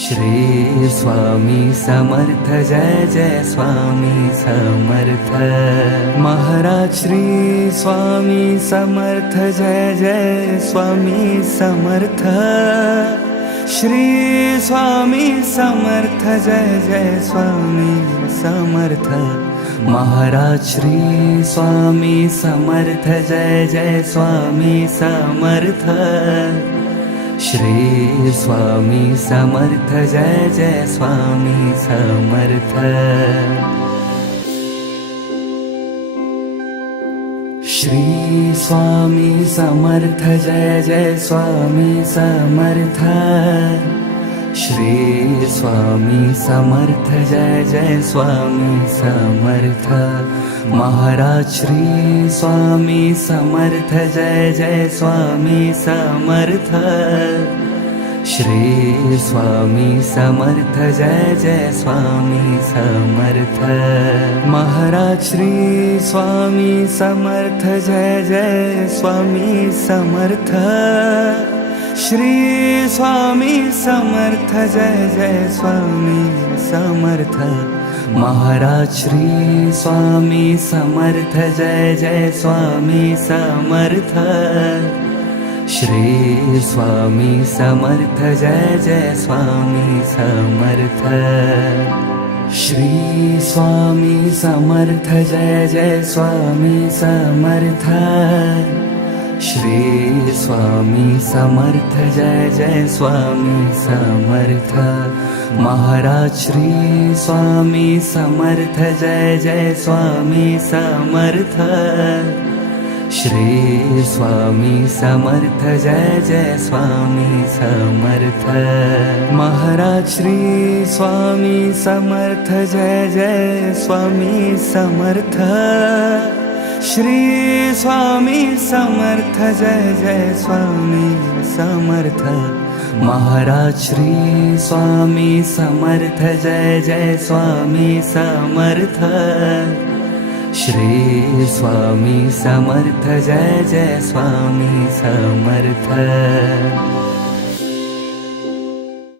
Shri Swami Samarth Jai Jai Swami Samarth. Maharaj Shri Swami Samarth Jai Jai Swami Samarth. Shri Swami Samarth Jai Jai Swami Samarth. Maharaj Shri Swami Samarth Jai Jai Swami Samarth. Shri Swami Samarth Jai Jai Swami Samarth. Shri Swami Samarth Jai Jai Swami Samarth. Shri Swami Samarth Jai Jai Swami Samarth. Maharaj Shri Swami Samarth Jai Jai Swami Samarth. Shri Swami Samarth Jai Jai Swami Samarth. Maharaj Shri Swami Samarth Jai Jai Swami Samarth. Shri Swami Samarth Jai Jai Swami Samarth. Maharaj Shri Swami Samarth Jai Jai Swami Samarth. Shri Swami Samarth Jai Jai Swami Samarth. Shri Swami Samarth Jai Jai Swami Samarth. Shri Swami Samarth Jai Jai Swami Samarth. Maharaj Shri Swami Samarth Jai Jai Swami Samarth. Shri Swami Samarth Jai Jai Swami Samarth. Maharaj Shri Swami Samarth Jai Jai Swami Samarth. Shri Swami Samarth Jai Jai Swami Samarth. Maharaj Shri Swami Samarth Jai Jai Swami Samarth. Shri Swami Samarth Jai Jai Swami Samarth.